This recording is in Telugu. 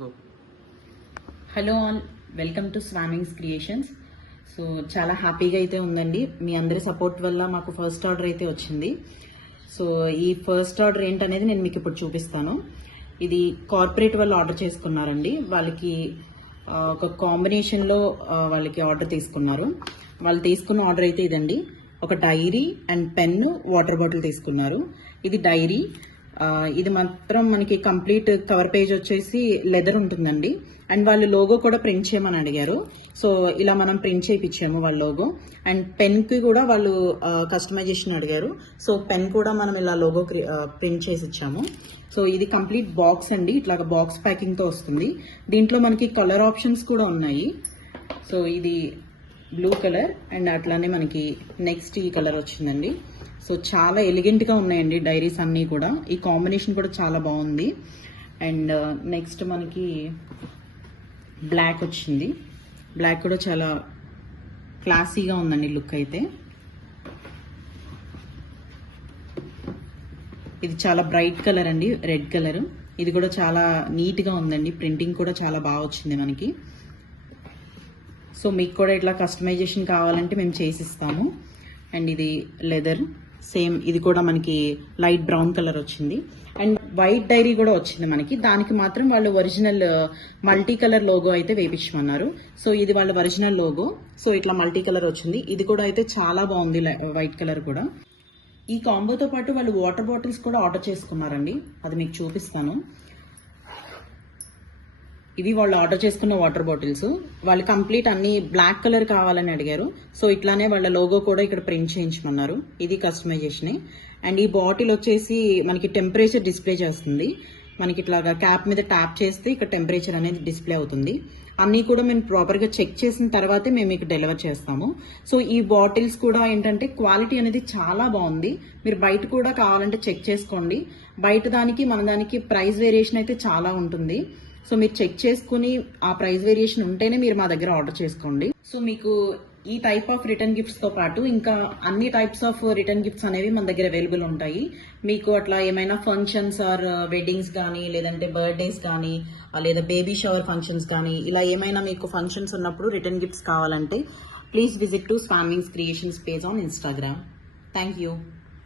Go. Hello all, welcome to Swamings creations. So చాలా హ్యాపీగా అయితే ఉందండి. మీ అందరి సపోర్ట్ వల్ల మాకు ఫస్ట్ ఆర్డర్ అయితే వచ్చింది. సో ఈ ఫస్ట్ ఆర్డర్ ఏంటనేది నేను మీకు ఇప్పుడు చూపిస్తాను. ఇది కార్పొరేట్ వాళ్ళు ఆర్డర్ చేసుకున్నారండి. వాళ్ళకి ఒక కాంబినేషన్లో వాళ్ళకి ఆర్డర్ తీసుకున్నారు. వాళ్ళు తీసుకున్న ఆర్డర్ అయితే ఇదండి. ఒక diary and pen, water bottle తీసుకున్నారు. ఇది డైరీ. ఇది మాత్రం మనకి కంప్లీట్ కవర్ పేజ్ వచ్చేసి లెదర్ ఉంటుందండి. అండ్ వాళ్ళు లోగో కూడా ప్రింట్ చేయమని అడిగారు. సో ఇలా మనం ప్రింట్ చేయించాము వాళ్ళ లోగో. అండ్ పెన్కి కూడా వాళ్ళు కస్టమైజేషన్ అడిగారు. సో పెన్ కూడా మనం ఇలా లోగో ప్రింట్ చేసి ఇచ్చాము. సో ఇది కంప్లీట్ బాక్స్ అండి. ఇట్లాగ బాక్స్ ప్యాకింగ్తో వస్తుంది. దీంట్లో మనకి కలర్ ఆప్షన్స్ కూడా ఉన్నాయి. సో ఇది బ్లూ కలర్ అండ్ అట్లానే మనకి నెక్స్ట్ ఈ కలర్ వచ్చిందండి. సో చాలా ఎలిగెంట్గా ఉన్నాయండి డైరీస్ అన్నీ కూడా. ఈ కాంబినేషన్ కూడా చాలా బాగుంది. అండ్ నెక్స్ట్ మనకి బ్లాక్ వచ్చింది. బ్లాక్ కూడా చాలా క్లాసీగా ఉందండి లుక్ అయితే. ఇది చాలా బ్రైట్ కలర్ అండి, రెడ్ కలర్. ఇది కూడా చాలా నీట్గా ఉందండి. ప్రింటింగ్ కూడా చాలా బాగా వచ్చింది మనకి. సో మీకు కూడా ఇట్లా కస్టమైజేషన్ కావాలంటే మేము చేసిస్తాము. అండ్ ఇది లెదర్ సేమ్. ఇది కూడా మనకి లైట్ బ్రౌన్ కలర్ వచ్చింది. అండ్ వైట్ డైరీ కూడా వచ్చింది మనకి. దానికి మాత్రం వాళ్ళు ఒరిజినల్ మల్టీ కలర్ లోగో అయితే వేయించమన్నారు. సో ఇది వాళ్ళ ఒరిజినల్ లోగో. సో ఇట్లా మల్టీ కలర్ వచ్చింది. ఇది కూడా అయితే చాలా బాగుంది, వైట్ కలర్ కూడా. ఈ కాంబోతో పాటు వాళ్ళు వాటర్ బాటిల్స్ కూడా ఆర్డర్ చేసుకున్నారండి. అది మీకు చూపిస్తాను. ఇవి వాళ్ళు ఆర్డర్ చేసుకున్న వాటర్ బాటిల్స్. వాళ్ళు కంప్లీట్ అన్ని బ్లాక్ కలర్ కావాలని అడిగారు. సో ఇట్లానే వాళ్ళ లోగో కూడా ఇక్కడ ప్రింట్ చేయించమన్నారు. ఇది కస్టమైజేషన్. అండ్ ఈ బాటిల్ వచ్చేసి మనకి టెంపరేచర్ డిస్ప్లే చేస్తుంది. మనకి ఇట్లాగా క్యాప్ మీద ట్యాప్ చేస్తే ఇక్కడ టెంపరేచర్ అనేది డిస్ప్లే అవుతుంది. అన్నీ కూడా మేము ప్రాపర్గా చెక్ చేసిన తర్వాతే మేము మీకు డెలివర్ చేస్తాము. సో ఈ బాటిల్స్ కూడా ఏంటంటే క్వాలిటీ అనేది చాలా బాగుంది. మీరు బయట కూడా కావాలంటే చెక్ చేసుకోండి. బయట దానికి మన దానికి ప్రైస్ వేరియేషన్ అయితే చాలా ఉంటుంది. సో మీరు చెక్ చేసుకుని ఆ ప్రైస్ వేరియేషన్ ఉంటేనే మీరు మా దగ్గర ఆర్డర్ చేసుకోండి. సో మీకు ఈ టైప్ ఆఫ్ రిటర్న్ గిఫ్ట్స్తో పాటు ఇంకా అన్ని టైప్స్ ఆఫ్ రిటర్న్ గిఫ్ట్స్ అనేవి మన దగ్గర అవైలబుల్ ఉంటాయి. మీకు అట్లా ఏమైనా ఫంక్షన్స్ ఆర్ వెడ్డింగ్స్ కానీ, లేదంటే బర్త్డేస్ కానీ, లేదా బేబీ షవర్ ఫంక్షన్స్ కానీ, ఇలా ఏమైనా మీకు ఫంక్షన్స్ ఉన్నప్పుడు రిటర్న్ గిఫ్ట్స్ కావాలంటే please visit to Swamings creations page on Instagram. Thank you.